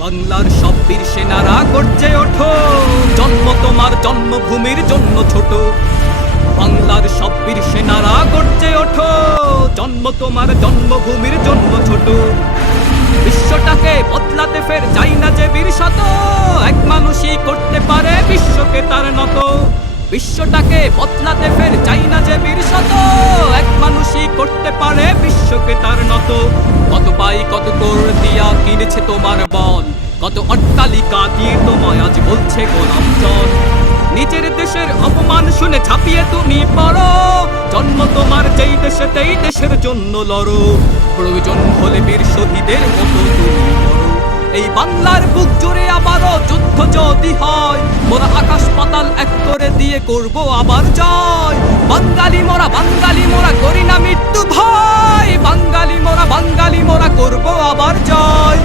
বাংলার সব বীর সেনারা গর্জে ওঠো, জন্ম তোমার জন্মভূমির জন্য ছোট। বাংলার সব বীর সেনারা গর্জে ওঠো, জন্ম তোমার জন্মভূমির জন্য ছোট। বিশ্বটাকে বদলাতে ফের চাই না যে বীর শত, এক মানুষই করতে পারে বিশ্বকে তার নত। বিশ্বটাকে বদলাতে ফের চাই না যে বীর শত, এক মানুষই করতে পারে বিশ্বকে তার নত। কত পাই কত কর দিয়া কিনেছে তোমার বল, কত অট্টালিকা দিয়ে তোমায় আজ বলছে গোলাম চল। নিজের দেশের অপমান শুনে ছাপিয়ে তুমি পড়ো, জন্ম তোমার যেই দেশেতেই দেশের জন্য লড়ো। প্রয়োজন হলে বীর শহীদের মতো তুমি মরো। এই বাংলার বুক জুড়ে আবারও যুদ্ধ যদি হয়, মোরা আকাশ পাতাল এক করে দিয়ে করব আবার জয়। বাঙালি মোরা করি না মৃত্যু ভয়, বাঙালি মোরা করব আবার জয়।